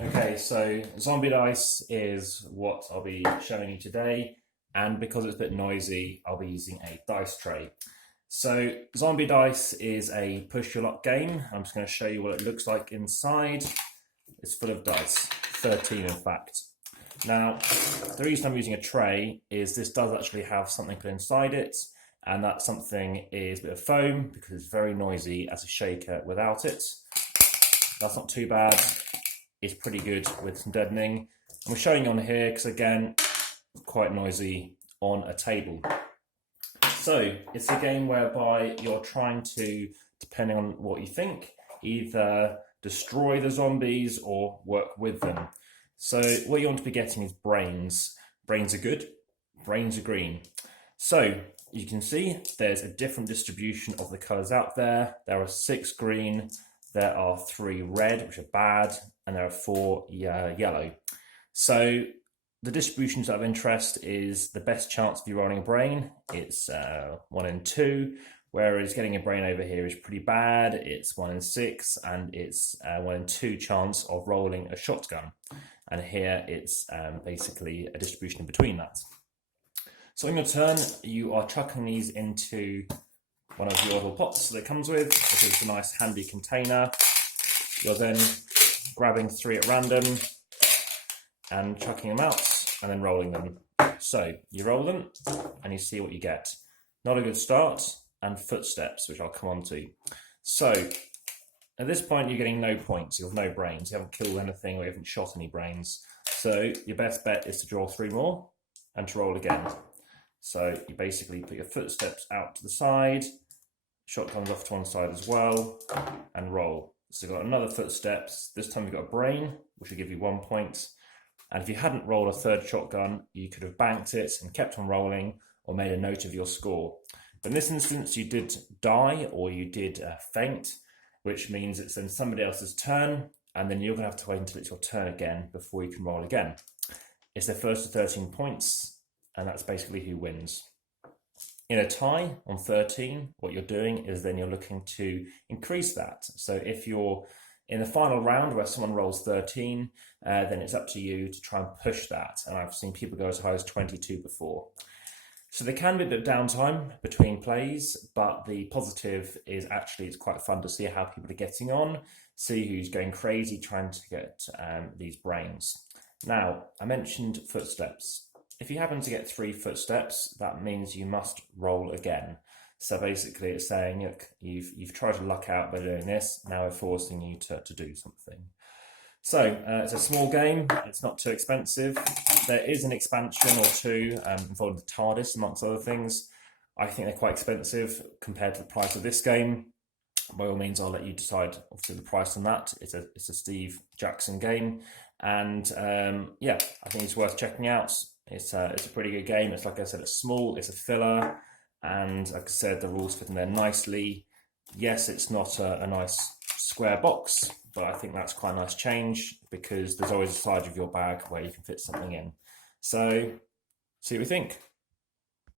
Okay, so zombie dice is what I'll be showing you today, and because it's a bit noisy, I'll be using a dice tray. So zombie dice is a push your luck game. I'm just going to show you what it looks like inside. It's full of dice, 13 in fact. Now, the reason I'm using a tray is this does actually have something put inside it, and that something is a bit of foam because it's very noisy as a shaker without it. That's not too bad. It's pretty good with some deadening. I'm showing you on here because, again, quite noisy on a table. So it's a game whereby you're trying to, depending on what you think, either destroy the zombies or work with them. So what you want to be getting is brains. Brains are good, brains are green. So you can see there's a different distribution of the colours out there. There are 6 green, there are 3 red, which are bad, and there are 4 yellow. So the distributions of interest is the best chance of you rolling a brain. It's 1 in 2, whereas getting a brain over here is pretty bad. It's 1 in 6, and it's 1 in 2 chance of rolling a shotgun. And here it's basically a distribution in between that. So on your turn, you are chucking these into one of your little pots that it comes with, which is a nice handy container. You're then grabbing 3 at random and chucking them out and then rolling them. So you roll them and you see what you get. Not a good start, and footsteps, which I'll come on to. So at this point, you're getting no points. You have no brains. You haven't killed anything or you haven't shot any brains. So your best bet is to draw 3 more and to roll again. So you basically put your footsteps out to the side, shotguns off to one side as well, and roll. So you've got another footsteps. This time you've got a brain, which will give you 1 point. And if you hadn't rolled a 3rd shotgun, you could have banked it and kept on rolling or made a note of your score. But in this instance, you did die or you did faint, which means it's then somebody else's turn, and then you're going to have to wait until it's your turn again before you can roll again. It's their first to 13 points, and that's basically who wins. In a tie on 13, what you're doing is then you're looking to increase that. So if you're in the final round where someone rolls 13, then it's up to you to try and push that. And I've seen people go as high as 22 before. So there can be a bit of downtime between plays, but the positive is actually it's quite fun to see how people are getting on, see who's going crazy trying to get these brains. Now, I mentioned footsteps. If you happen to get 3 footsteps, that means you must roll again. So basically it's saying, look, you've tried to luck out by doing this, now we're forcing you to do something. So it's a small game, it's not too expensive. There is an expansion or 2 involving the TARDIS, amongst other things. I think they're quite expensive compared to the price of this game. By all means, I'll let you decide obviously the price on that. It's a Steve Jackson game, and yeah, I think it's worth checking out. It's a pretty good game. It's, like I said, it's small, it's a filler, and like I said, the rules fit in there nicely. Yes, it's not a nice square box, but I think that's quite a nice change because there's always a side of your bag where you can fit something in. So, see what you think.